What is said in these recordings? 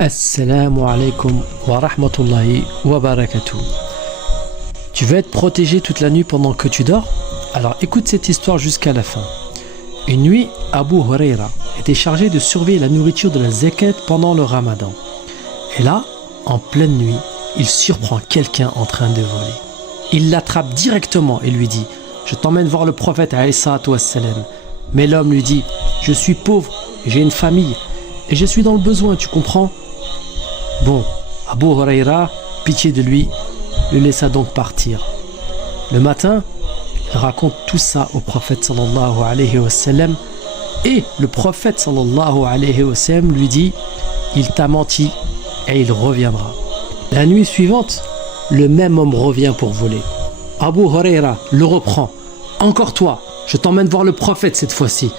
Assalamu alaikum wa rahmatullahi wa barakatuh. Tu veux être protégé toute la nuit pendant que tu dors? Alors écoute cette histoire jusqu'à la fin. Une nuit, Abu Huraira était chargé de surveiller la nourriture de la zakat pendant le ramadan. Et là, en pleine nuit, il surprend quelqu'un en train de voler. Il l'attrape directement et lui dit « Je t'emmène voir le prophète alayhi salatu wassalam. » Mais l'homme lui dit « Je suis pauvre, j'ai une famille et je suis dans le besoin, tu comprends ?» Bon, Abu Huraira, pitié de lui, le laissa donc partir. Le matin, il raconte tout ça au prophète sallallahu alayhi wa sallam et le prophète sallallahu alayhi wa sallam lui dit « Il t'a menti et il reviendra. » La nuit suivante, le même homme revient pour voler. Abu Huraira le reprend. « Encore toi, je t'emmène voir le prophète cette fois-ci. »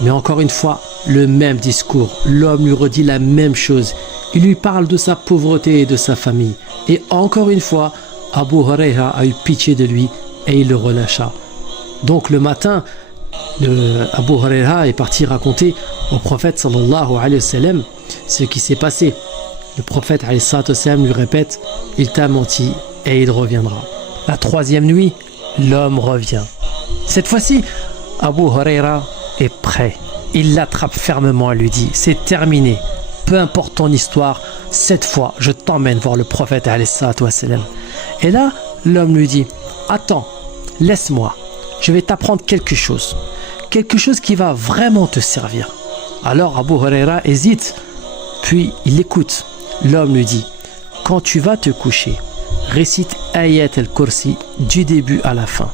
Mais encore une fois, le même discours. L'homme lui redit la même chose. Il lui parle de sa pauvreté et de sa famille. Et encore une fois, Abu Huraira a eu pitié de lui et il le relâcha. Donc le matin, Abu Huraira est parti raconter au prophète sallallahu alayhi wa sallam ce qui s'est passé. Le prophète alayhi salatu wassalam lui répète « Il t'a menti et il reviendra. » La troisième nuit, l'homme revient. Cette fois-ci, Abu Huraira est prêt. Il l'attrape fermement et lui dit « C'est terminé. Peu importe ton histoire, cette fois, je t'emmène voir le prophète alayhi salatu wassalam. » Et là, l'homme lui dit « Attends, laisse-moi. Je vais t'apprendre quelque chose. Quelque chose qui va vraiment te servir. » Alors Abu Huraira hésite, puis il écoute. L'homme lui dit « Quand tu vas te coucher, récite Ayat al-Kursi du début à la fin.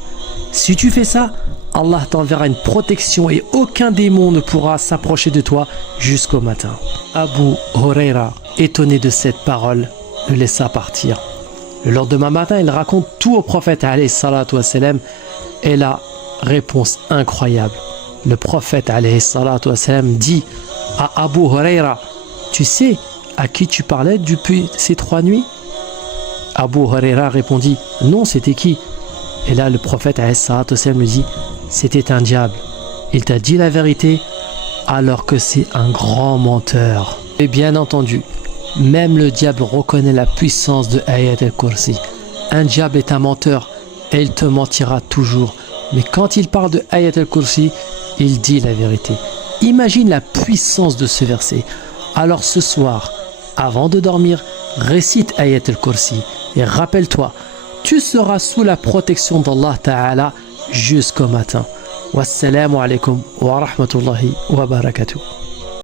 Si tu fais ça, Allah t'enverra une protection et aucun démon ne pourra s'approcher de toi jusqu'au matin. » Abu Huraira, étonné de cette parole, le laissa partir. Le lendemain matin, il raconte tout au prophète alayhi salatu wassalam et la réponse incroyable. Le prophète alayhi salatu wassalam dit à Abu Huraira « Tu sais à qui tu parlais depuis ces 3 nuits ?» Abu Huraira répondit « Non, c'était qui ?» Et là, le prophète alayhi salatu wassalam lui dit « C'était un diable. Il t'a dit la vérité alors que c'est un grand menteur. » Et bien entendu, même le diable reconnaît la puissance de Ayat al-Kursi. Un diable est un menteur et il te mentira toujours. Mais quand il parle de Ayat al-Kursi, il dit la vérité. Imagine la puissance de ce verset. Alors ce soir, avant de dormir, récite Ayat al-Kursi et rappelle-toi, tu seras sous la protection d'Allah Ta'ala jusqu'au matin. Wassalamu alaikum wa rahmatullahi wa barakatuh.